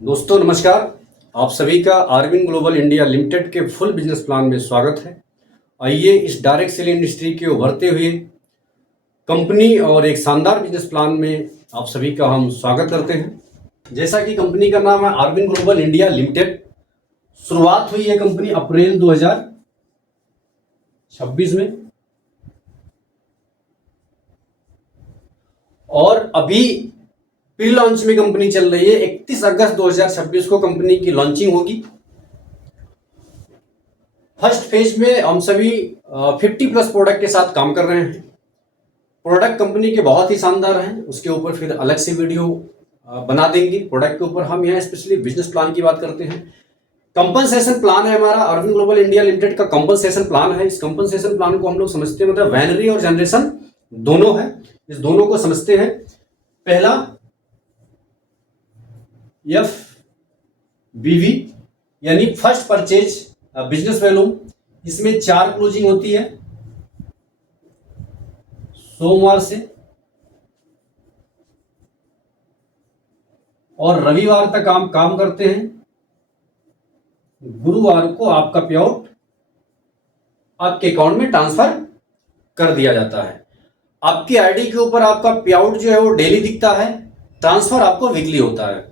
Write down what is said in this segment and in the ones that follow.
दोस्तों नमस्कार। आप सभी का आरविंद ग्लोबल इंडिया लिमिटेड के फुल बिजनेस प्लान में स्वागत है। आइए इस डायरेक्ट सेल इंडस्ट्री के उभरते हुए कंपनी और एक शानदार बिजनेस प्लान में आप सभी का हम स्वागत करते हैं। जैसा कि कंपनी का नाम है आरविंद ग्लोबल इंडिया लिमिटेड। शुरुआत हुई है कंपनी अप्रैल 2026 में और अभी प्री लॉन्च में कंपनी चल रही है। 31 अगस्त 2026 को कंपनी की लॉन्चिंग होगी। फर्स्ट फेज में हम सभी 50+ प्रोडक्ट के साथ काम कर रहे हैं। प्रोडक्ट कंपनी के बहुत ही शानदार हैं, उसके ऊपर फिर अलग से वीडियो बना देंगे। प्रोडक्ट के ऊपर हम यहाँ स्पेशली बिजनेस प्लान की बात करते हैं। कंपनसेशन प्लान है हमारा आरविंद ग्लोबल इंडिया लिमिटेड का कंपनसेशन प्लान है। इस कंपनसेशन प्लान को हम लोग समझते हैं, मतलब वैनरी और जनरेशन दोनों है, इस दोनों को समझते हैं। पहला FBV यानी फर्स्ट परचेज बिजनेस वैल्यूम, इसमें 4 क्लोजिंग होती है सोमवार से और रविवार तक हम काम करते हैं। गुरुवार को आपका पे आउट आपके अकाउंट में ट्रांसफर कर दिया जाता है। आपकी आईडी के ऊपर आपका पे आउट जो है वो डेली दिखता है, ट्रांसफर आपको वीकली होता है।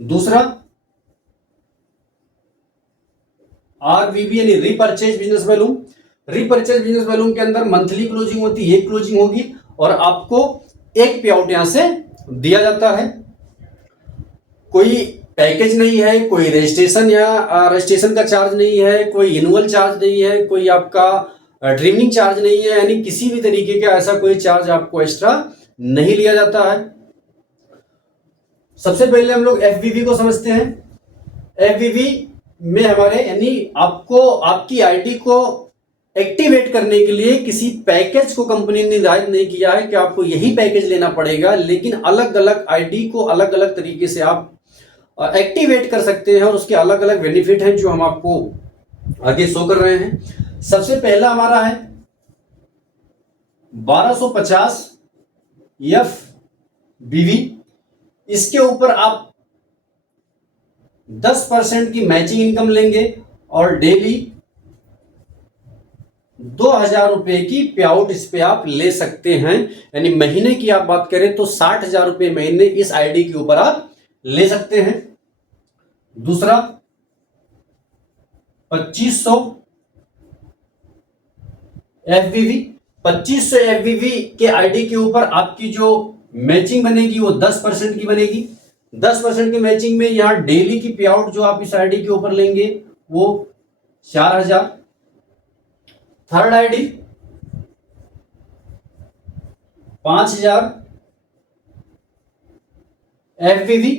दूसरा RVB यानी repurchase business volume. Repurchase business volume के अंदर मंथली क्लोजिंग होती है, 1 क्लोजिंग होगी और आपको एक पे आउट यहां से दिया जाता है। कोई पैकेज नहीं है, कोई रजिस्ट्रेशन या रजिस्ट्रेशन का चार्ज नहीं है, कोई इनवल चार्ज नहीं है, कोई आपका ट्रेनिंग चार्ज नहीं है, यानी किसी भी तरीके का ऐसा कोई चार्ज आपको एक्स्ट्रा नहीं लिया जाता है। सबसे पहले हम लोग FBV को समझते हैं। FBV में हमारे यानी आपको आपकी आईडी को एक्टिवेट करने के लिए किसी पैकेज को कंपनी ने निर्धारित नहीं किया है कि आपको यही पैकेज लेना पड़ेगा, लेकिन अलग अलग आईडी को अलग अलग तरीके से आप एक्टिवेट कर सकते हैं और उसके अलग अलग बेनिफिट हैं जो हम आपको आगे शो कर रहे हैं। सबसे पहला हमारा है 1250 FBV। इसके ऊपर आप 10% की मैचिंग इनकम लेंगे और डेली 2000 रुपए की पे आउट इस पे आप ले सकते हैं। यानी महीने की आप बात करें तो 60,000 रुपए महीने इस आईडी के ऊपर आप ले सकते हैं। दूसरा 2500 FBV। 2500 FBV के आईडी के ऊपर आपकी जो मैचिंग बनेगी वो 10% की बनेगी। 10% की मैचिंग में यहां डेली की पे आउट जो आप इस आईडी के ऊपर लेंगे वो 4000। थर्ड आईडी 5000 FBV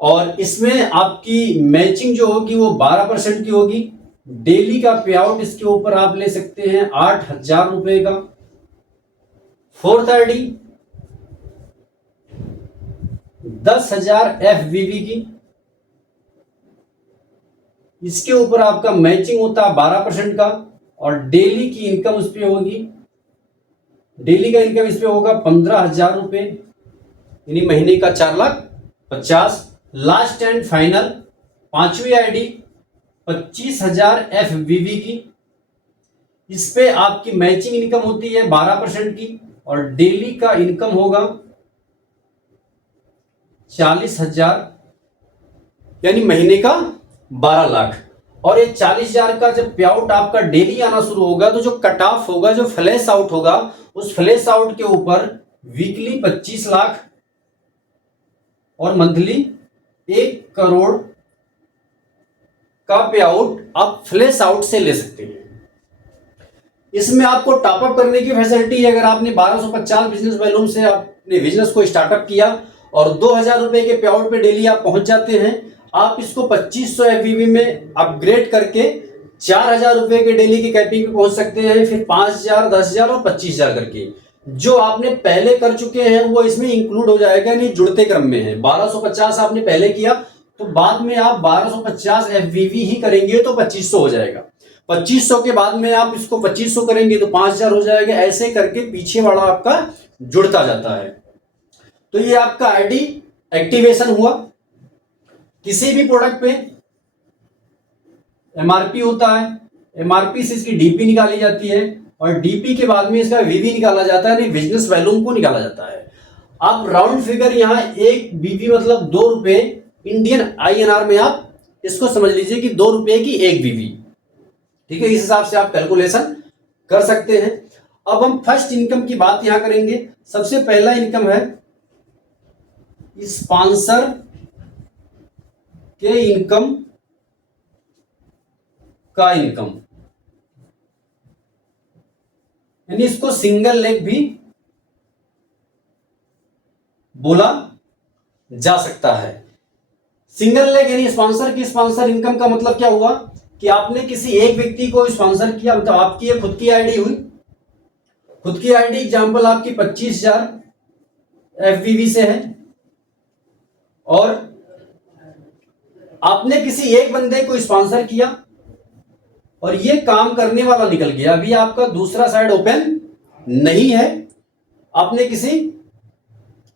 और इसमें आपकी मैचिंग जो होगी वो 12% की होगी। डेली का पे आउट इसके ऊपर आप ले सकते हैं 8000 रुपए का। फोर्थ आईडी 10,000 FBV की, इसके ऊपर आपका मैचिंग होता है 12% का और डेली की इनकम उस पर होगी, डेली का इनकम इस पे होगा 15,000 रुपए, यानी महीने का 4,50,000। लास्ट एंड फाइनल 5वीं आईडी 25,000 FBV की, इस पे आपकी मैचिंग इनकम होती है 12% की और डेली का इनकम होगा 40,000, यानी महीने का 12 लाख। और ये 40,000 का जब पे आउट आपका डेली आना शुरू होगा तो जो कट ऑफ होगा, जो फ्लैश आउट होगा, उस फ्लैश आउट के ऊपर वीकली 25 लाख और मंथली 1 करोड़ का पे आउट आप फ्लैश आउट से ले सकते हैं। इसमें आपको टॉपअप करने की फैसिलिटी है। अगर आपने 1250 बिजनेस वैल्यूम से आपने बिजनेस को स्टार्टअप किया और 2000 रुपए के पे आउट पे डेली आप पहुंच जाते हैं, आप इसको 2500 FBV में अपग्रेड करके 4000 रुपए के डेली की कैपिंग पे पहुंच सकते हैं। फिर 5000, 10,000 और 25,000 करके जो आपने पहले कर चुके हैं वो इसमें इंक्लूड हो जाएगा, यानी जुड़ते क्रम में है। 1250 आपने पहले किया तो बाद में आप 1250 FBV ही करेंगे तो 2500 हो जाएगा। 2500 के बाद में आप इसको 2500 करेंगे तो 5000 हो जाएगा। ऐसे करके पीछे वाला आपका जुड़ता जाता है। तो ये आपका आईडी एक्टिवेशन हुआ। किसी भी प्रोडक्ट पे एमआरपी होता है, एमआरपी से इसकी डीपी निकाली जाती है और डीपी के बाद में इसका वीवी निकाला जाता है, बिजनेस वैल्यूम को निकाला जाता है। आप राउंड फिगर यहां एक वीवी मतलब 2 रुपए इंडियन आईएनआर में आप इसको समझ लीजिए कि 2 रुपए की एक वीवी। ठीक है, इस हिसाब से आप कैलकुलेशन कर सकते हैं। अब हम फर्स्ट इनकम की बात यहां करेंगे। सबसे पहला इनकम है स्पॉन्सर के इनकम का इनकम, यानी इसको सिंगल लेग भी बोला जा सकता है। सिंगल लेग यानी स्पॉन्सर की स्पॉन्सर इनकम का मतलब क्या हुआ कि आपने किसी एक व्यक्ति को स्पॉन्सर किया, मतलब आपकी ये खुद की आईडी हुई, खुद की आईडी एग्जांपल आपकी 25,000 एफवीवी से है और आपने किसी एक बंदे को स्पॉन्सर किया और ये काम करने वाला निकल गया। अभी आपका दूसरा साइड ओपन नहीं है, आपने किसी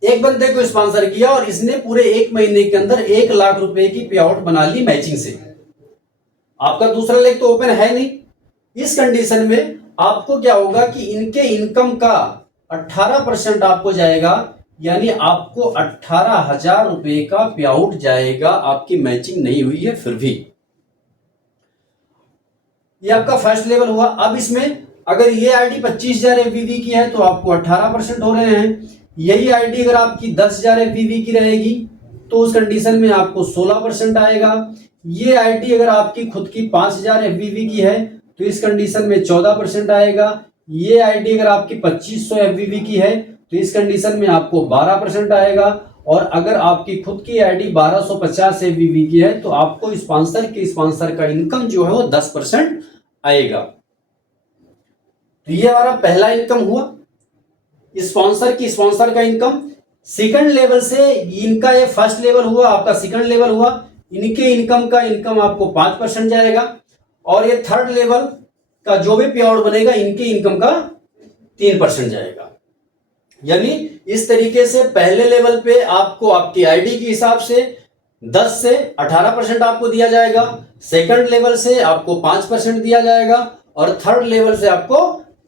एक बंदे को स्पॉन्सर किया और इसने पूरे 1 महीने के अंदर 1 लाख रुपए की पे आउट बना ली मैचिंग से। आपका दूसरा लेग तो ओपन है नहीं। इस कंडीशन में आपको क्या होगा कि इनके इनकम का 18% आपको जाएगा, यानी आपको 18,000 रुपए का पे आउट जाएगा। आपकी मैचिंग नहीं हुई है फिर भी। ये आपका फर्स्ट लेवल हुआ। अब इसमें अगर ये आईडी 25,000 एफवीवी की है तो आपको 18% हो रहे हैं। यही आईडी अगर आपकी 10,000 एफवीवी की रहेगी तो उस कंडीशन में आपको 16% आएगा। ये आईडी अगर आपकी खुद की 5,000 एफवीवी की है तो इस कंडीशन में 14% आएगा। ये आईडी अगर आपकी 2500 एफवीवी की है तो इस कंडीशन में आपको 12% आएगा। और अगर आपकी खुद की आईडी 1250 एफवीवी की है तो आपको स्पॉन्सर का इनकम जो है वो 10% आएगा। तो ये हमारा पहला इनकम हुआ, स्पॉन्सर का इनकम। सेकंड लेवल से इनका ये फर्स्ट लेवल हुआ, आपका सेकंड लेवल हुआ। इनके इनकम का इनकम आपको 5% जाएगा और ये थर्ड लेवल का जो भी पे आउट बनेगा इनके इनकम का 3% जाएगा। यानी इस तरीके से पहले लेवल पे आपको आपकी आईडी के हिसाब से 10 से 18% आपको दिया जाएगा, सेकंड लेवल से आपको 5% दिया जाएगा और थर्ड लेवल से आपको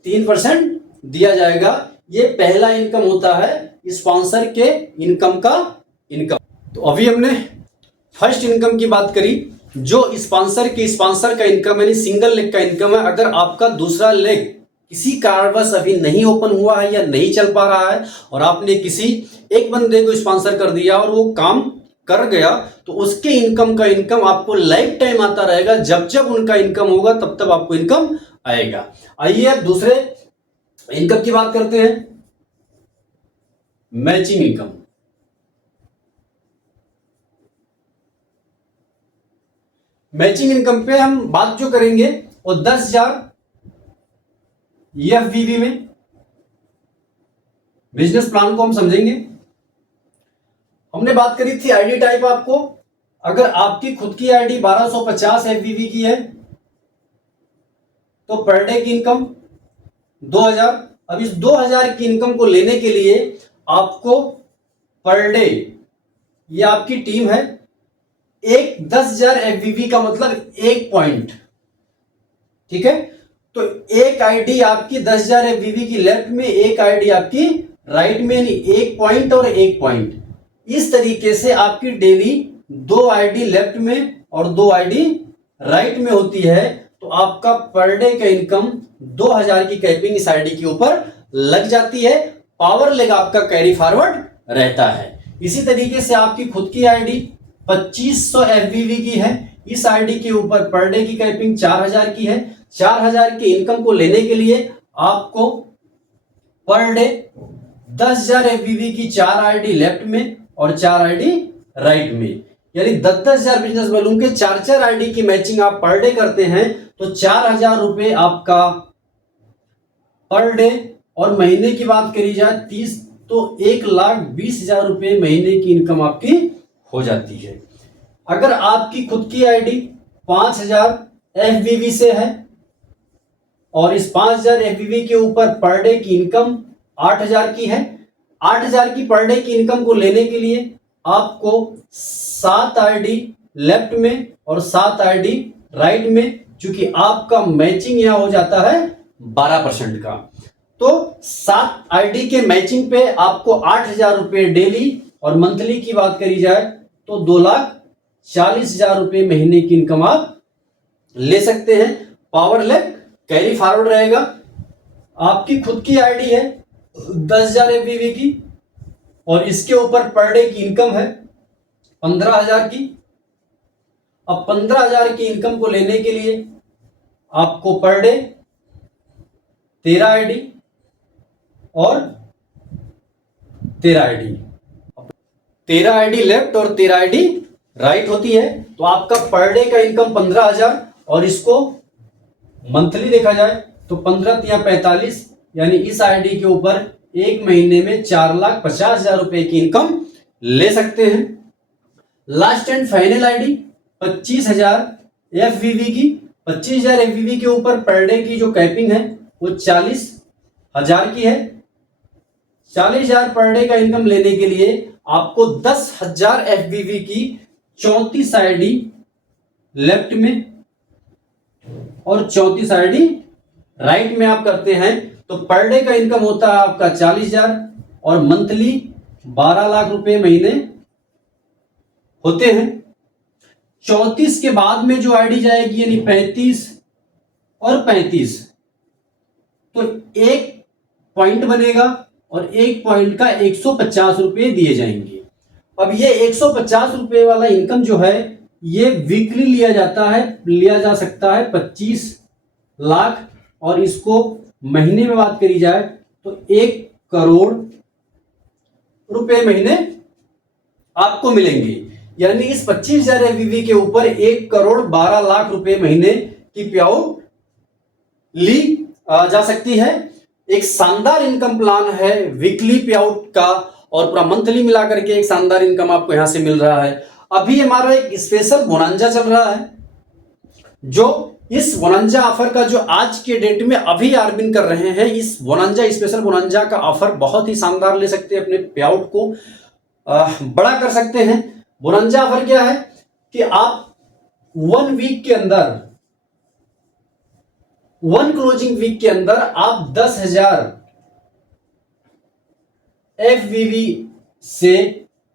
3% दिया जाएगा। ये पहला इनकम होता है स्पॉन्सर के इनकम का इनकम। तो अभी हमने फर्स्ट इनकम की बात करी जो स्पॉन्सर का इनकम यानी सिंगल लेग का इनकम है। अगर आपका दूसरा लेग किसी कारणवश अभी नहीं ओपन हुआ है या नहीं चल पा रहा है और आपने किसी एक बंदे को स्पॉन्सर कर दिया और वो काम कर गया तो उसके इनकम का इनकम आपको लाइफ टाइम आता रहेगा। जब जब उनका इनकम होगा तब तब आपको इनकम आएगा। आइए अब दूसरे इनकम की बात करते हैं, मैचिंग इनकम। मैचिंग इनकम पे हम बात जो करेंगे वो 10,000 एफवीवी में बिजनेस प्लान को हम समझेंगे। हमने बात करी थी आईडी टाइप आपको, अगर आपकी खुद की आईडी 1250 एफवीवी की है तो पर डे की इनकम 2,000। अब इस 2,000 की इनकम को लेने के लिए आपको पर डे, ये आपकी टीम है, एक 10,000 एफवीवी का मतलब 1 पॉइंट, ठीक है। तो एक आईडी आपकी 10,000 एफवीवी की लेफ्ट में, एक आईडी आपकी राइट में, यानी 1 पॉइंट और 1 पॉइंट। इस तरीके से आपकी डेली 2 आईडी लेफ्ट में और 2 आईडी राइट में होती है तो आपका पर डे का इनकम 2,000 की कैपिंग इस आईडी के ऊपर लग जाती है। पावर लेग आपका कैरी फॉरवर्ड रहता है। इसी तरीके से आपकी खुद की आईडी 2500 एफवीवी की है, इस आईडी के ऊपर पर डे की कैपिंग 4,000 की है। 4,000 की इनकम को लेने के लिए आपको पर डे 10,000 एफवीवी की 4 आईडी लेफ्ट में और 4 आईडी राइट में, यानी 10,000 बिजनेस वॉल्यूम के 4 आईडी की मैचिंग आप पर डे करते हैं तो 4,000 रुपए आपका पर डे। और महीने की बात करी जाए 30 तो 1,20,000 रुपए महीने की इनकम आपकी हो जाती है। अगर आपकी खुद की आईडी 5,000 एफवीवी से है और इस 5,000 एफवीवी के ऊपर पर डे की इनकम 8,000 की है, 8,000 की पर डे की इनकम को लेने के लिए आपको 7 आरडी लेफ्ट में और 7 आरडी राइट में, क्योंकि आपका मैचिंग यहां हो जाता है 12% का। तो 7 आरडी के मैचिंग पे आपको 8,000 रुपये डेली, और मंथली की बात करी जाए तो 2,40,000 रुपये महीने की इनकम आप ले सकते हैं। पावर लेफ्ट कैरी फॉरवर्ड रहेगा। आपकी खुद की आईडी है 10,000 एफवीवी की, और इसके ऊपर पर डे की इनकम है 15,000 की। अब 15,000 की इनकम को लेने के लिए आपको पर डे 13 आईडी और 13 आईडी, 13 आईडी लेफ्ट और 13 आईडी राइट होती है। तो आपका पर डे का इनकम 15,000, और इसको मंथली देखा जाए तो 15 या 45, यानी इस आईडी के ऊपर एक महीने में 4,50,000 रुपए की इनकम ले सकते हैं। लास्ट एंड फाइनल आईडी 25,000 एफवीवी की। 25,000 एफवीवी के ऊपर पर डे की जो कैपिंग है वो 40,000 की है। 40,000 पर डे का इनकम लेने के लिए आपको 10,000 एफवीवी की 34 आईडी लेफ्ट में और 34 आईडी राइट में आप करते हैं तो पर डे का इनकम होता है आपका 40,000, और मंथली 12 लाख रुपए महीने होते हैं। 34 के बाद में जो आईडी जाएगी यानी 35 और 35, तो एक पॉइंट बनेगा और एक पॉइंट का 150 रुपए दिए जाएंगे। अब ये 150 रुपए वाला इनकम जो है ये वीकली लिया जा सकता है 25 लाख, और इसको महीने में बात करी जाए तो 1 करोड़ रुपए महीने आपको मिलेंगे। यानी इस 25,000 एफवीवी के ऊपर 1 करोड़ 12 लाख रुपए महीने की पेआउट ली जा सकती है। एक शानदार इनकम प्लान है वीकली पेआउट का, और पूरा मंथली मिलाकर के एक शानदार इनकम आपको यहां से मिल रहा है। अभी हमारा एक स्पेशल बोनांजा चल रहा है, जो इस बोनांजा ऑफर का जो आज के डेट में अभी आरबिन कर रहे हैं, इस बोनांजा स्पेशल बोनांजा का ऑफर बहुत ही शानदार ले सकते हैं, अपने पेआउट को बड़ा कर सकते हैं। बोनांजा ऑफर क्या है कि आप 1 वीक के अंदर, 1 क्लोजिंग वीक के अंदर आप 10,000 एफवीवी से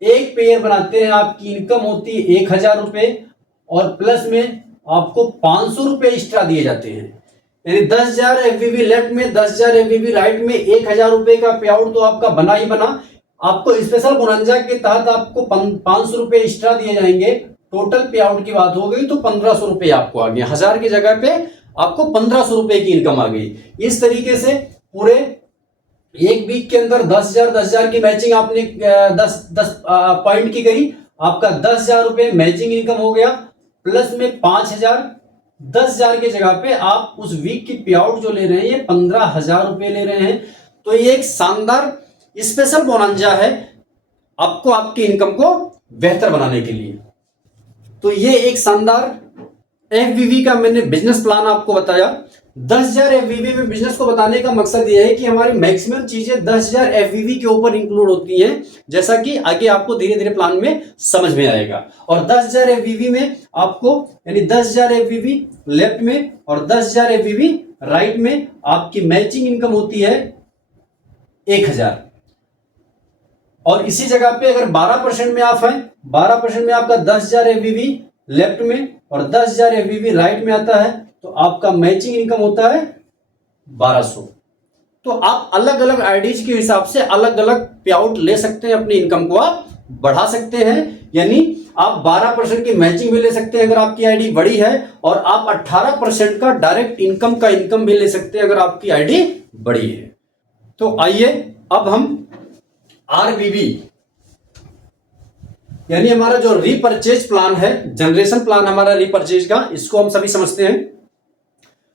एक पेयर बनाते हैं, आपकी इनकम होती है 1,000 रुपए, और प्लस में आपको 500 रुपए एक्स्ट्रा दिए जाते हैं। यानी 10,000 एफवीवी लेफ्ट में, 10,000 एफवीवी राइट में, 1,000 रुपए का पे आउट तो आपका बना ही बना। आपको स्पेशल बोनांजा के तहत आपको 500 रुपए एक्स्ट्रा दिए जाएंगे। टोटल पे आउट की बात हो गई तो 1,500 रुपए आपको आ गया। 1,000 की जगह पे आपको 1,500 रुपए की इनकम आ गई। इस तरीके से पूरे एक वीक के अंदर 10,000 की मैचिंग आपने 10 पॉइंट की करी, आपका 10,000 रुपए मैचिंग इनकम हो गया, प्लस में 5,000, 10,000 की जगह पे आप उस वीक की पे आउट जो ले रहे हैं ये 15,000 रुपए ले रहे हैं। तो ये एक शानदार स्पेशल बोनांजा है आपको आपकी इनकम को बेहतर बनाने के लिए। तो ये एक शानदार एफवीवी का मैंने बिजनेस प्लान आपको बताया। 10,000 एफवीवी में बिजनेस को बताने का मकसद यह है कि हमारी मैक्सिमम चीजें 10,000 एफवीवी के ऊपर इंक्लूड होती हैं, जैसा कि आगे आपको धीरे धीरे प्लान में समझ में आएगा। और 10,000 एफवीवी में आपको, यानी 10,000 एफवीवी लेफ्ट में और 10,000 एफवीवी राइट में आपकी मैचिंग इनकम होती है 1,000। और इसी जगह पे अगर 12% में आप हैं, 12% में आपका 10,000 एफवीवी लेफ्ट में और 10,000 एफवीवी राइट में आता है, तो आपका मैचिंग इनकम होता है 1,200। तो आप अलग अलग आईडीज के हिसाब से अलग अलग पे आउट ले सकते हैं, अपनी इनकम को आप बढ़ा सकते हैं। यानी आप 12% की मैचिंग भी ले सकते हैं अगर आपकी आईडी बड़ी है, और आप 18% का डायरेक्ट इनकम का इनकम भी ले सकते हैं अगर आपकी आईडी बड़ी है। तो आइए अब हम आरबीबी यानी हमारा जो रीपरचेज प्लान है, जनरेशन प्लान हमारा रीपरचेज का, इसको हम सभी समझते हैं।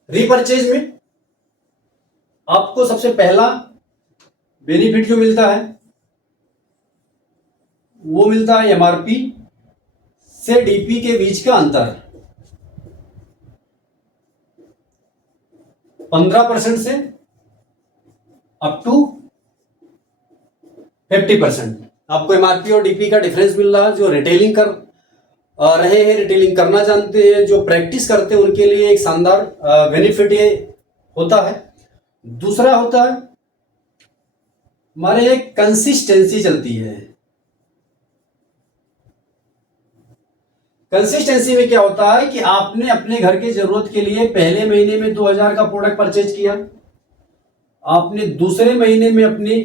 रीपरचेज में आपको सबसे पहला बेनिफिट जो मिलता है वो मिलता है एमआरपी से डीपी के बीच का अंतर 15% से अप टू 50%। आपको एमआरपी और डीपी का डिफरेंस मिल रहा है। जो रिटेलिंग कर रहे हैं, रिटेलिंग करना जानते हैं, जो प्रैक्टिस करते हैं, उनके लिए एक शानदार बेनिफिट ये होता है। दूसरा होता है हमारे एक कंसिस्टेंसी चलती है। कंसिस्टेंसी में क्या होता है कि आपने अपने घर के जरूरत के लिए पहले महीने में 2000 का प्रोडक्ट परचेज किया, आपने दूसरे महीने में अपने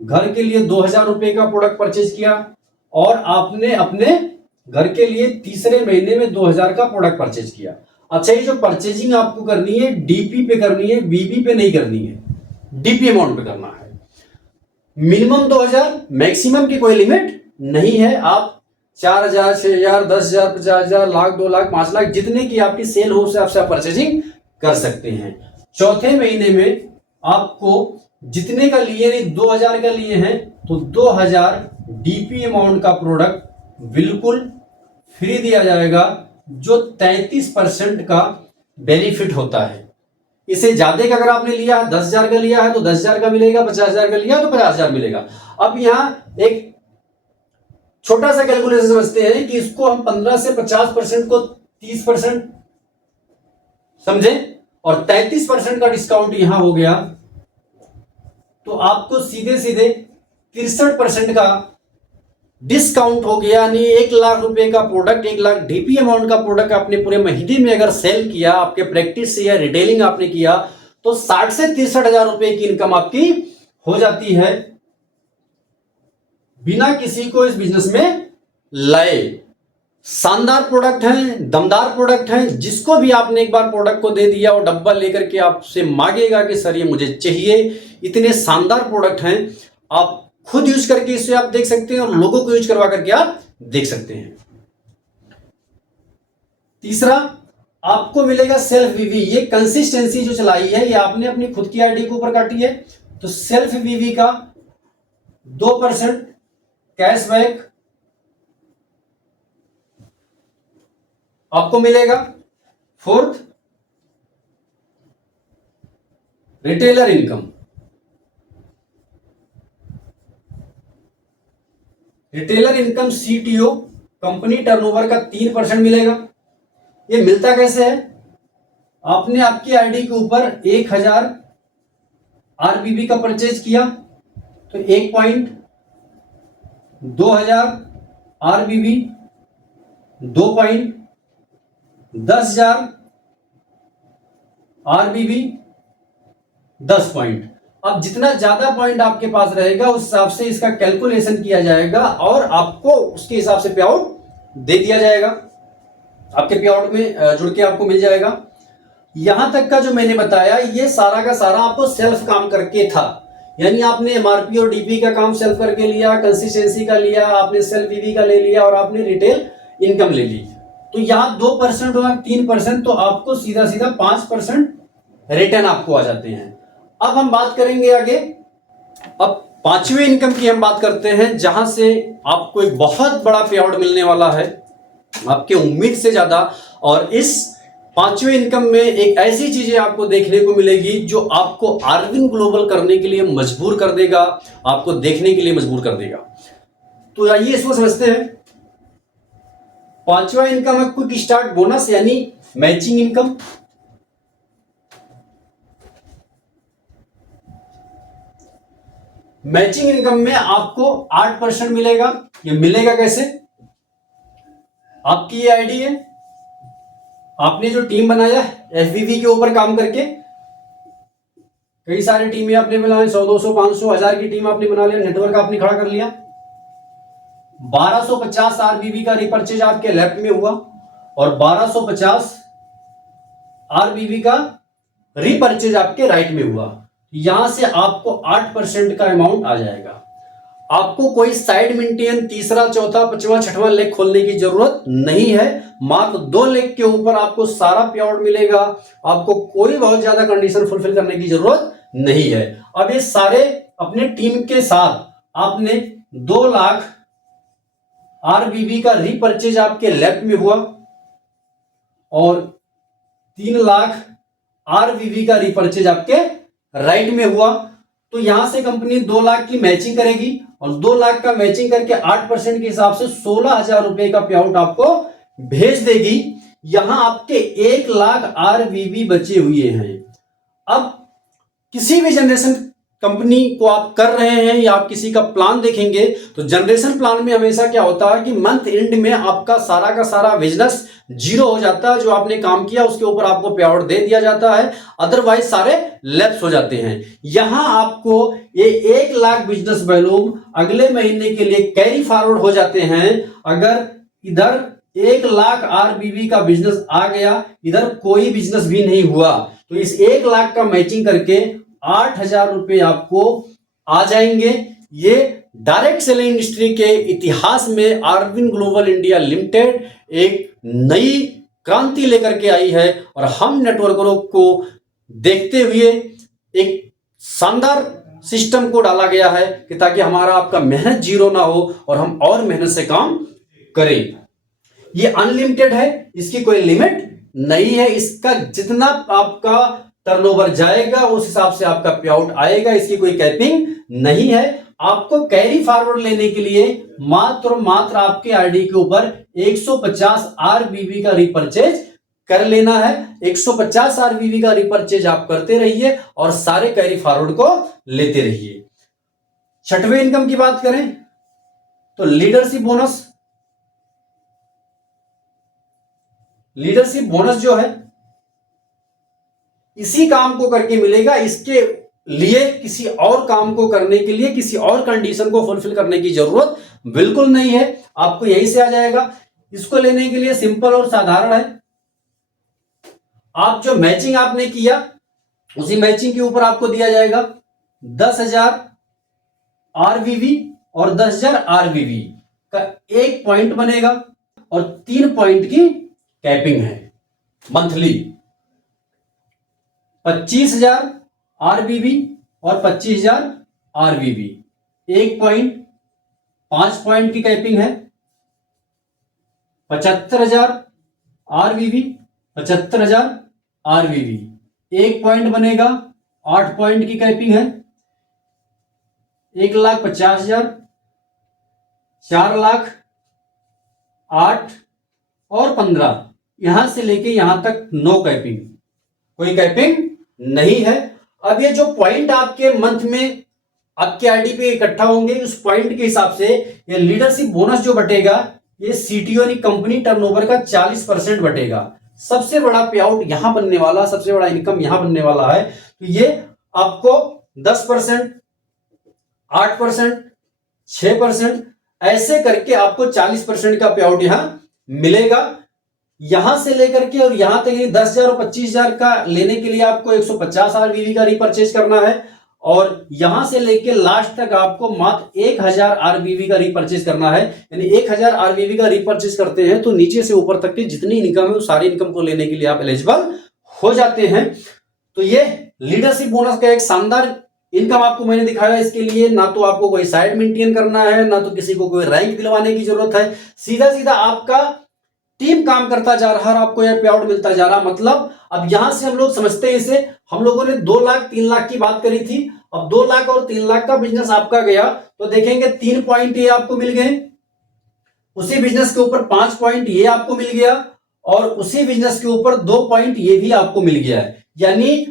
घर के लिए 2000 रुपए का प्रोडक्ट परचेज किया, और आपने अपने घर के लिए तीसरे महीने में 2000 का प्रोडक्ट परचेज किया। अच्छा, ये जो परचेजिंग आपको करनी है डीपी पे करनी है, बीबी पे नहीं करनी है, डीपी अमाउंट पे करना है। मिनिमम 2000, मैक्सिमम की कोई लिमिट नहीं है। आप 4000, 6000, 10,000, 50,000, लाख, 2 लाख, 5 लाख, जितने की आपकी सेल हो उससे आप परचेजिंग कर सकते हैं। चौथे महीने में आपको जितने का लिए नहीं, 2000 का लिए हैं, तो 2000 डीपी अमाउंट का प्रोडक्ट बिल्कुल फ्री दिया जाएगा, जो 33% का बेनिफिट होता है। इसे ज्यादा का अगर आपने लिया 10,000 का लिया है तो 10,000 का मिलेगा, 50,000 का लिया तो 50,000 मिलेगा। अब यहां एक छोटा सा कैलकुलेशन समझते हैं कि इसको हम 15 से 50% को 30% समझे, और 33% का डिस्काउंट यहां हो गया, तो आपको सीधे सीधे 63% का डिस्काउंट हो गया। यानी 1 लाख रुपए का प्रोडक्ट, 1 लाख डीपी अमाउंट का प्रोडक्ट आपने पूरे महीने में अगर सेल किया, आपके प्रैक्टिस से या रिटेलिंग आपने किया, तो 60 से 63,000 रुपए की इनकम आपकी हो जाती है, बिना किसी को इस बिजनेस में लाए। शानदार प्रोडक्ट है, दमदार प्रोडक्ट है। जिसको भी आपने एक बार प्रोडक्ट को दे दिया और डब्बा लेकर के आपसे मांगेगा कि सर ये मुझे चाहिए। इतने शानदार प्रोडक्ट हैं, आप खुद यूज करके इसे आप देख सकते हैं और लोगों को यूज करवा करके आप देख सकते हैं। तीसरा आपको मिलेगा सेल्फ वीवी। ये कंसिस्टेंसी जो चलाई है ये आपने अपनी खुद की आईडी के ऊपर काटी है, तो सेल्फ वीवी का 2% कैशबैक आपको मिलेगा। Fourth, retailer income. Retailer income CTO company turnover का 3% मिलेगा। ये मिलता कैसे है? आपने आपकी आईडी के ऊपर 1000 आरबीबी का परचेज किया, तो 1.2000 आरबीबी, 2.10,000 आरबीबी, 10 पॉइंट। अब जितना ज्यादा पॉइंट आपके पास रहेगा उस हिसाब से इसका कैलकुलेशन किया जाएगा और आपको उसके हिसाब से पे आउट दे दिया जाएगा, आपके पे आउट में जुड़ के आपको मिल जाएगा। यहां तक का जो मैंने बताया ये सारा का सारा आपको सेल्फ काम करके था, यानी आपने एमआरपी और डीपी का काम सेल्फ करके लिया, कंसिस्टेंसी का लिया, आपने सेल्फ वीवी का ले लिया और आपने रिटेल इनकम ले ली। तो यहां 2% और 3%, तो आपको सीधा सीधा 5% रिटर्न आपको आ जाते हैं। अब हम बात करेंगे आगे, अब पांचवें इनकम की हम बात करते हैं, जहां से आपको एक बहुत बड़ा पे आउट मिलने वाला है, आपके उम्मीद से ज्यादा। और इस पांचवें इनकम में एक ऐसी चीजें आपको देखने को मिलेगी जो आपको आर्विन ग्लोबल करने के लिए मजबूर कर देगा, आपको देखने के लिए मजबूर कर देगा। तो आइए इसको समझते हैं। पांचवा इनकम है क्विक स्टार्ट बोनस, यानी मैचिंग इनकम। मैचिंग इनकम में आपको 8% मिलेगा। ये मिलेगा कैसे? आपकी ये आईडी है, आपने जो टीम बनाया एफबीवी के ऊपर काम करके, कई सारी टीमें आपने बनाई, 100, 200, 500, 1000 की टीम आपने बना लिया, नेटवर्क आपने खड़ा कर लिया। 1250 आरबीबी का रिपर्चेज आपके लेफ्ट में हुआ और 1250 आरबीबी का रिपर्चेज आपके राइट में हुआ। यहां से आपको 8% का अमाउंट आ जाएगा। आपको कोई साइड मेंटेन तीसरा, चौथा, पांचवा, छठवां लेग खोलने की जरूरत नहीं है। मात्र 2 लेग के ऊपर आपको सारा पे आउट मिलेगा। आपको कोई बहुत ज्यादा कंडीशन फुलफिल करने की जरूरत नहीं है। अब ये सारे अपने टीम के साथ आपने 2 लाख आरबीबी का रीपर्चेज आपके लेफ्ट में हुआ और 3 लाख आरबीबी का रीपर्चेज आपके राइट में हुआ। तो यहां से कंपनी 2 लाख की मैचिंग करेगी और 2 लाख का मैचिंग करके 8% के हिसाब से 16,000 रुपए का पे आउट आपको भेज देगी। यहां आपके 1 लाख आरवीवी बचे हुए हैं। अब किसी भी जनरेशन कंपनी को आप कर रहे हैं या आप किसी का प्लान देखेंगे तो जनरेशन प्लान में हमेशा क्या होता है कि मंथ एंड में आपका सारा का सारा बिजनेस जीरो हो जाता है। जो आपने काम किया उसके ऊपर आपको पे आउट दे दिया जाता है, अदरवाइज सारे लैप्स हो जाते हैं। यहां आपको ये 1 लाख बिजनेस वॉल्यूम अगले महीने के लिए कैरी फॉरवर्ड हो जाते हैं। अगर इधर 1 लाख आरबीबी का बिजनेस आ गया, इधर कोई बिजनेस भी नहीं हुआ, तो इस 1 लाख का मैचिंग करके 8,000 रुपए आपको आ जाएंगे। ये डायरेक्ट सेलिंग इंडस्ट्री के इतिहास में अरविंद ग्लोबल इंडिया लिमिटेड एक नई क्रांति लेकर के आई है और हम नेटवर्करों को देखते हुए एक शानदार सिस्टम को डाला गया है कि ताकि हमारा आपका मेहनत जीरो ना हो और हम और मेहनत से काम करें। ये अनलिमिटेड है, इसकी कोई लिमिट नहीं है। इसका जितना आपका टर्नओवर जाएगा उस हिसाब से आपका पे आउट आएगा, इसकी कोई कैपिंग नहीं है। आपको कैरी फॉरवर्ड लेने के लिए मात्र आपके आईडी के ऊपर 150 आरबीबी का रिपर्चेज कर लेना है। 150 आरबीबी का रिपर्चेज आप करते रहिए और सारे कैरी फॉरवर्ड को लेते रहिए। छठवें इनकम की बात करें तो लीडरशिप बोनस। लीडरशिप बोनस जो है इसी काम को करके मिलेगा। इसके लिए किसी और काम को करने के लिए किसी और कंडीशन को फुलफिल करने की जरूरत बिल्कुल नहीं है, आपको यहीं से आ जाएगा। इसको लेने के लिए सिंपल और साधारण है। आप जो मैचिंग आपने किया उसी मैचिंग के ऊपर आपको दिया जाएगा 10,000 आरवीवी और 10,000 आरवीवी का 1 पॉइंट बनेगा और 3 पॉइंट की कैपिंग है मंथली। 25,000 आरबीबी और 25,000 आरबीबी 1 पॉइंट 5 पॉइंट की कैपिंग है। 75,000 आरबीबी 75,000 आरबीबी 1 पॉइंट बनेगा, 8 पॉइंट की कैपिंग है। 1,50,000 4 लाख 8 और 15, यहां से लेके यहां तक नो कैपिंग, कोई कैपिंग नहीं है। अब ये जो पॉइंट आपके मंथ में आपके आईडी पे इकट्ठा होंगे उस पॉइंट के हिसाब से ये लीडरशिप बोनस जो बटेगा ये सीटीओ यानी कंपनी टर्नओवर का 40% बटेगा। सबसे बड़ा पे आउट यहां बनने वाला, सबसे बड़ा इनकम यहां बनने वाला है। तो ये आपको 10%, 8%, 6% ऐसे करके आपको 40% का पे आउट यहां मिलेगा। यहां से लेकर के और यहां तक 10,000 और 25,000 का लेने के लिए आपको 150 आरबीवी का रिपर्चेज करना है और यहां से लेकर लास्ट तक आपको मात्र 1,000 आरबीवी का रिपर्चेज करना है। यानी 1,000 आरबीवी का रिपर्चेज करते हैं तो नीचे से ऊपर तक की जितनी इनकम है वो सारी इनकम को लेने के लिए आप एलिजिबल हो जाते हैं। तो ये लीडरशिप बोनस का एक शानदार इनकम आपको मैंने दिखाया। इसके लिए ना तो आपको कोई साइड मेंटेन करना है, ना तो किसी को कोई रैंक दिलवाने की जरूरत है। सीधा सीधा आपका टीम काम करता जा रहा है और आपको यह पे आउट मिलता जा रहा। मतलब अब यहां से हम लोग समझते हैं इसे, हम लोगों ने 2 लाख 3 लाख की बात करी थी। अब 2 लाख और 3 लाख का बिजनेस आपका गया तो देखेंगे 3 पॉइंट ये आपको मिल गए, उसी बिजनेस के ऊपर 5 पॉइंट ये आपको मिल गया और उसी बिजनेस के ऊपर 2 पॉइंट ये भी आपको मिल गया है। यानी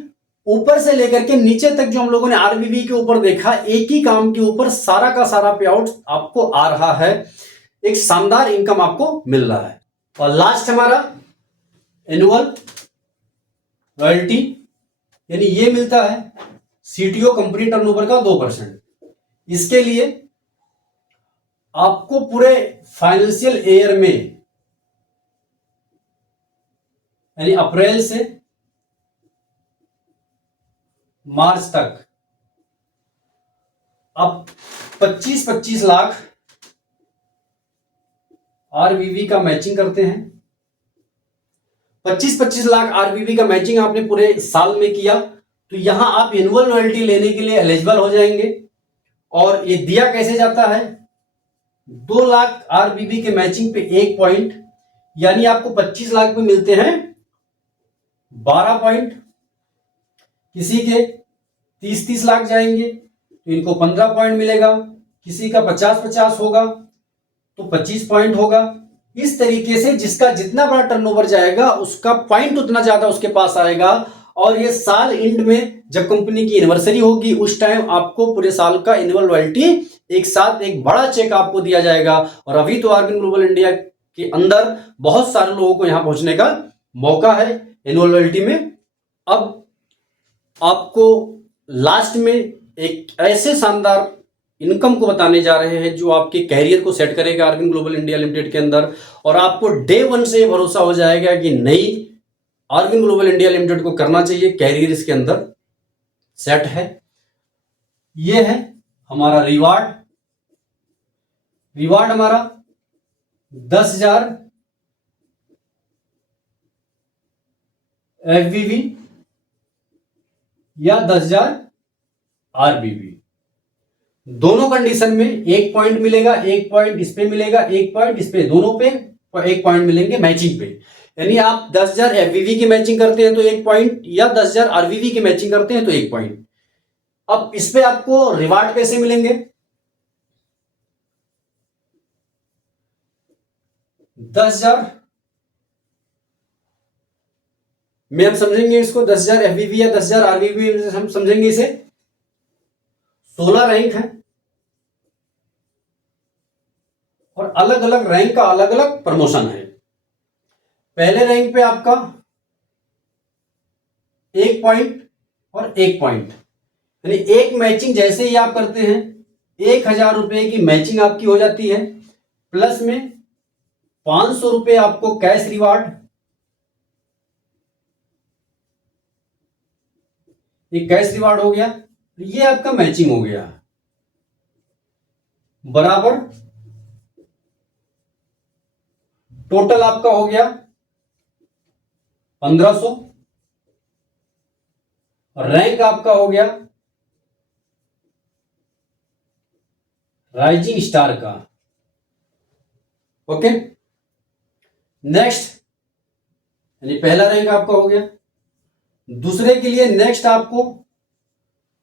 ऊपर से लेकर के नीचे तक जो हम लोगों ने आरबीबी के ऊपर देखा, एक ही काम के ऊपर सारा का सारा पे आउट आपको आ रहा है। एक शानदार इनकम आपको मिल रहा है। और लास्ट हमारा एनुअल रॉयल्टी, यानी ये मिलता है सीटीओ कंपनी टर्नओवर का 2%। इसके लिए आपको पूरे फाइनेंशियल ईयर में यानी अप्रैल से मार्च तक आप 25-25 लाख आरबीवी का मैचिंग करते हैं। 25-25 लाख आरबीवी का मैचिंग आपने पूरे साल में किया तो यहां आप एनुअल रॉयल्टी लेने के लिए एलिजिबल हो जाएंगे। और ये दिया कैसे जाता है, 2 लाख आरबीवी के मैचिंग पे 1 पॉइंट, यानी आपको 25 लाख में मिलते हैं 12 पॉइंट। किसी के 30-30 लाख जाएंगे, तो इनको 15 पॉइंट मिलेगा, किसी का 50-50 होगा तो 25 पॉइंट होगा। इस तरीके से जिसका जितना बड़ा टर्नओवर जाएगा उसका पॉइंट उतना ज्यादा उसके पास आएगा। और ये साल एंड में जब कंपनी की एनिवर्सरी होगी उस टाइम आपको पूरे साल का एनुअल रॉयल्टी एक साथ एक बड़ा चेक आपको दिया जाएगा। और अभी तो आर्गन ग्लोबल इंडिया के अंदर बहुत सारे लोगों को यहां पहुंचने का मौका है एनुअल रॉयल्टी में। अब आपको लास्ट में एक ऐसे शानदार इनकम को बताने जा रहे हैं जो आपके कैरियर को सेट करेगा आर्गन ग्लोबल इंडिया लिमिटेड के अंदर। और आपको डे वन से भरोसा हो जाएगा कि नहीं, आर्गन ग्लोबल इंडिया लिमिटेड को करना चाहिए, कैरियर इसके अंदर सेट है। ये है हमारा रिवार्ड। रिवार्ड हमारा 10,000 FVV या 10,000 RBV। दोनों कंडीशन में 1 पॉइंट मिलेगा, 1 पॉइंट इस पे मिलेगा, 1 पॉइंट इस पे, दोनों पे 1 पॉइंट मिलेंगे मैचिंग पे। यानी आप 10,000 FVV की मैचिंग करते हैं तो 1 पॉइंट, या 10,000 RVV की मैचिंग करते हैं तो 1 पॉइंट। अब इस पे आपको रिवार्ड कैसे मिलेंगे? 10,000 में हम समझेंगे इसको 10,000 FVV या 10,000 RVV हम समझेंगे इसे। 16 रैंक है और अलग अलग रैंक का अलग अलग प्रमोशन है। पहले रैंक पे आपका 1 पॉइंट और 1 पॉइंट, यानी एक मैचिंग जैसे ही आप करते हैं 1,000 रुपए की मैचिंग आपकी हो जाती है, प्लस में 500 रुपए आपको कैश रिवार्ड। ये कैश रिवार्ड हो गया, ये आपका मैचिंग हो गया, बराबर टोटल आपका हो गया 1500। रैंक आपका हो गया राइजिंग स्टार का। ओके, नेक्स्ट, यानी पहला रैंक आपका हो गया। दूसरे के लिए नेक्स्ट आपको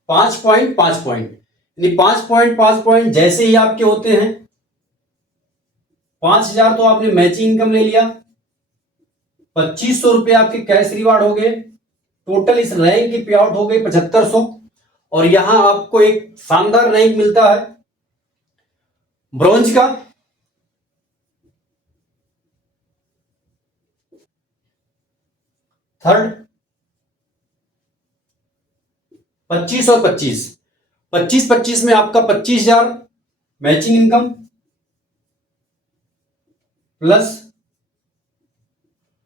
5 पॉइंट 5 पॉइंट, यानी 5 पॉइंट 5 पॉइंट जैसे ही आपके होते हैं 5,000 तो आपने मैचिंग इनकम ले लिया, 2,500 रुपए आपके कैश रिवार्ड हो गए, टोटल इस रैंक की पे आउट हो गई 7,500। और यहां आपको एक शानदार रैंक मिलता है ब्रॉन्ज का। थर्ड 25 और 25, 25 में आपका 25,000 मैचिंग इनकम प्लस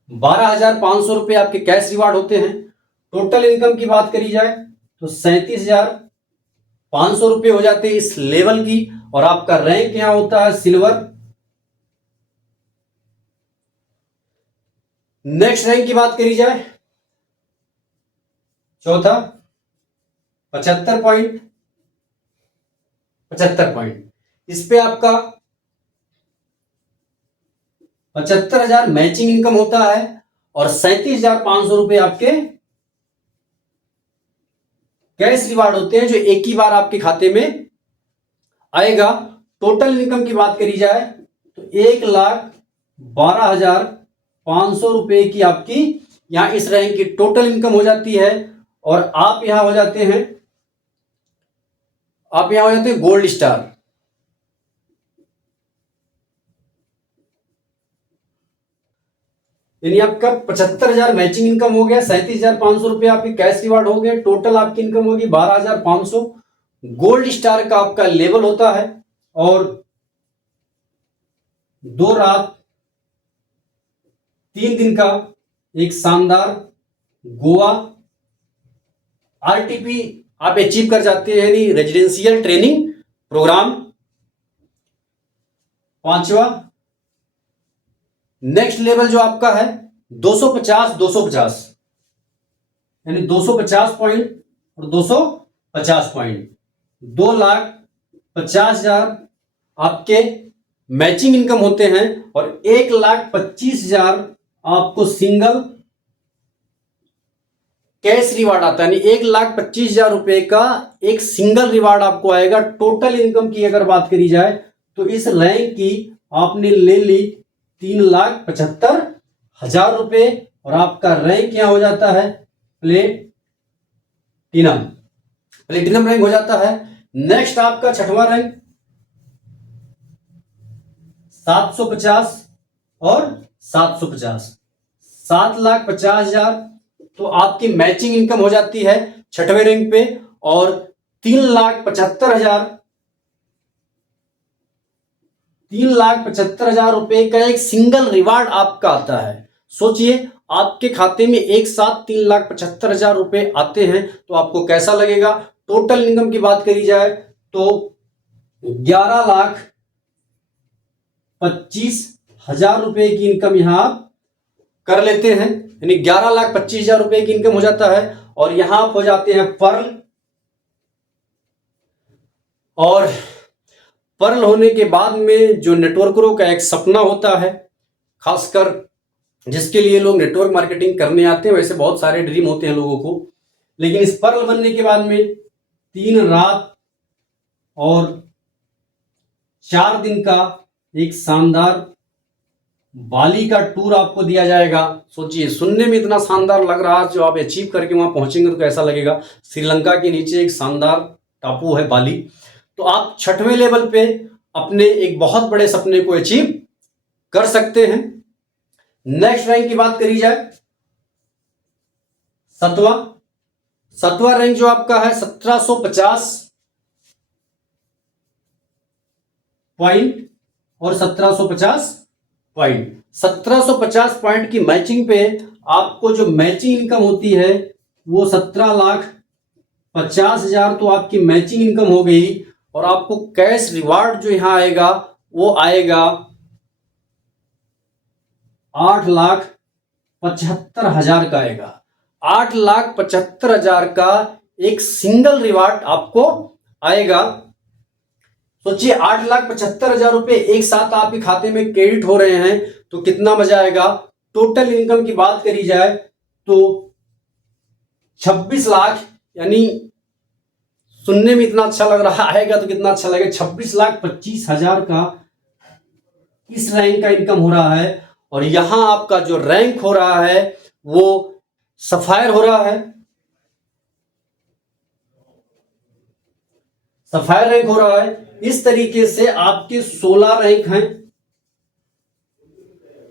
12,500 रुपए आपके कैश रिवार्ड होते हैं। टोटल इनकम की बात करी जाए तो 37,500 रुपए हो जाते हैं इस लेवल की। और आपका रैंक यहां होता है सिल्वर। नेक्स्ट रैंक की बात करी जाए, चौथा 75 पॉइंट, 75 पॉइंट, इस पे आपका 75,000 मैचिंग इनकम होता है और 37,500 रुपए आपके कैश रिवार्ड होते हैं जो एक ही बार आपके खाते में आएगा। टोटल इनकम की बात करी जाए तो 1,12,500 रुपए की आपकी यहां इस रैंक की टोटल इनकम हो जाती है। और आप यहां हो जाते हैं गोल्ड स्टार। यानी आपका 75,000 मैचिंग इनकम हो गया, 37,500 रुपए आपके कैश रिवार्ड हो गए, टोटल आपकी इनकम होगी 12,500। गोल्ड स्टार का आपका लेवल होता है और 2 रात 3 दिन का एक शानदार गोवा RTP आप अचीव कर जाते हैं, यानी रेजिडेंशियल ट्रेनिंग प्रोग्राम। पांचवा नेक्स्ट लेवल जो आपका है 250 250, यानी 250 पॉइंट और 250 पॉइंट, 2,50,000 आपके मैचिंग इनकम होते हैं और 1,25,000 आपको सिंगल कैश रिवार्ड आता है, यानी 1,25,000 रुपए का एक सिंगल रिवार्ड आपको आएगा। टोटल इनकम की अगर बात करी जाए तो इस रैंक की आपने ले ली 3,75,000 रुपए और आपका रैंक यहां हो जाता है प्लेटिनम। प्लेटिनम रैंक हो जाता है। नेक्स्ट आपका छठवां रैंक 750 और 750, 7,50,000, तो आपकी मैचिंग इनकम हो जाती है छठवें रैंक पे। और 3,75,000, 3,75,000 रुपए का एक सिंगल रिवार्ड आपका आता है। सोचिए आपके खाते में एक साथ 3,75,000 रुपए आते हैं तो आपको कैसा लगेगा। टोटल इनकम की बात करी जाए तो 11,25,000 रुपए की इनकम यहां आप कर लेते हैं, यानी 11,25,000 रुपए की इनकम हो जाता है। और यहां आप हो जाते हैं पर्ल। और पर्ल होने के बाद में जो नेटवर्करों का एक सपना होता है, खासकर जिसके लिए लोग नेटवर्क मार्केटिंग करने आते हैं, वैसे बहुत सारे ड्रीम होते हैं लोगों को, लेकिन इस पर्ल बनने के बाद में 3 रात और 4 दिन का एक शानदार बाली का टूर आपको दिया जाएगा। सोचिए सुनने में इतना शानदार लग रहा है, जो आप अचीव करके वहां पहुंचेंगे तो कैसा लगेगा। श्रीलंका के नीचे एक शानदार टापू है बाली। तो आप छठवें लेवल पे अपने एक बहुत बड़े सपने को अचीव कर सकते हैं। नेक्स्ट रैंक की बात करी जाए, सतवां रैंक जो आपका है 1750 पॉइंट और 1750 पॉइंट। 1750 पॉइंट की मैचिंग पे आपको जो मैचिंग इनकम होती है वो 17,50,000, तो आपकी मैचिंग इनकम हो गई। और आपको कैश रिवार्ड जो यहां आएगा वो आएगा 8,75,000 का आएगा। 8,75,000 का एक सिंगल रिवार्ड आपको आएगा। सोचिए 8,75,000 रुपए एक साथ आपके खाते में क्रेडिट हो रहे हैं तो कितना मजा आएगा। टोटल इनकम की बात करी जाए तो 26 लाख, यानी सुनने में इतना अच्छा लग रहा आएगा तो कितना अच्छा लगेगा। 26,25,000 का इस रैंक का इनकम हो रहा है। और यहां आपका जो रैंक हो रहा है वो सफायर हो रहा है, सफायर रैंक हो रहा है। इस तरीके से आपके 16 रैंक हैं।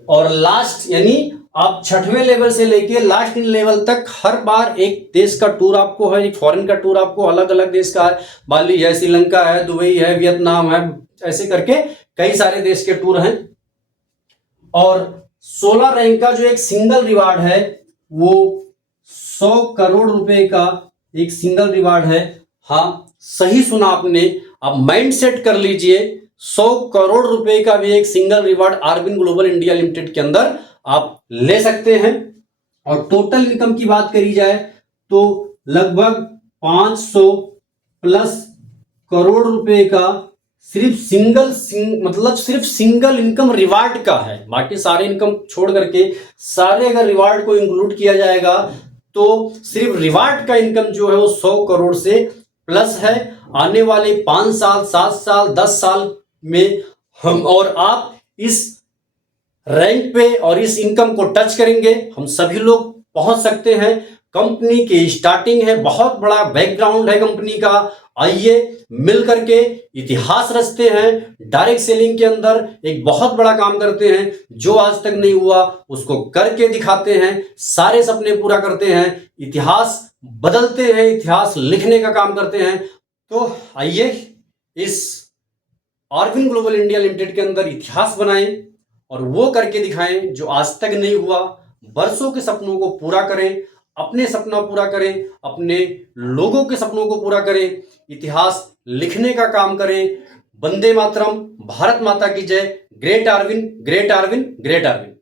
और लास्ट, यानी आप छठवें लेवल से लेके लास्ट इन लेवल तक हर बार एक देश का टूर आपको है, एक फॉरेन का टूर आपको, अलग अलग देश का है। बाली है, श्रीलंका है, दुबई है, वियतनाम है, ऐसे करके कई सारे देश के टूर हैं। और 16 रैंक का जो एक सिंगल रिवार्ड है वो 100 करोड़ रुपए का एक सिंगल रिवार्ड है। हाँ, सही सुना आपने। आप माइंड सेट कर लीजिए, 100 करोड़ रुपए का भी एक single reward Arbin Global India Limited के अंदर आप ले सकते हैं। और टोटल इनकम की बात करी जाए तो लगभग 500 प्लस करोड़ रुपए का सिर्फ सिर्फ सिंगल इनकम रिवार्ड का है। बाकी सारे इनकम छोड़ करके सारे अगर रिवार्ड को इंक्लूड किया जाएगा तो सिर्फ रिवार्ड का इनकम जो है वो 100 करोड़ से प्लस है। आने वाले 5 साल, 7 साल, 10 साल में हम और आप इस रैंक पे और इस इनकम को टच करेंगे, हम सभी लोग पहुंच सकते हैं। कंपनी की स्टार्टिंग है, बहुत बड़ा बैकग्राउंड है कंपनी का। आइए मिल करके इतिहास रचते हैं, डायरेक्ट सेलिंग के अंदर एक बहुत बड़ा काम करते हैं। जो आज तक नहीं हुआ उसको करके दिखाते हैं, सारे सपने पूरा करते हैं, इतिहास बदलते हैं, इतिहास लिखने का काम करते हैं। तो आइए इस आर्बिन ग्लोबल इंडिया लिमिटेड के अंदर इतिहास बनाएं और वो करके दिखाएं जो आज तक नहीं हुआ। बरसों के सपनों को पूरा करें, अपने सपना पूरा करें, अपने लोगों के सपनों को पूरा करें, इतिहास लिखने का काम करें। वंदे मातरम, भारत माता की जय। Great Irwin, great Irwin, great Irwin.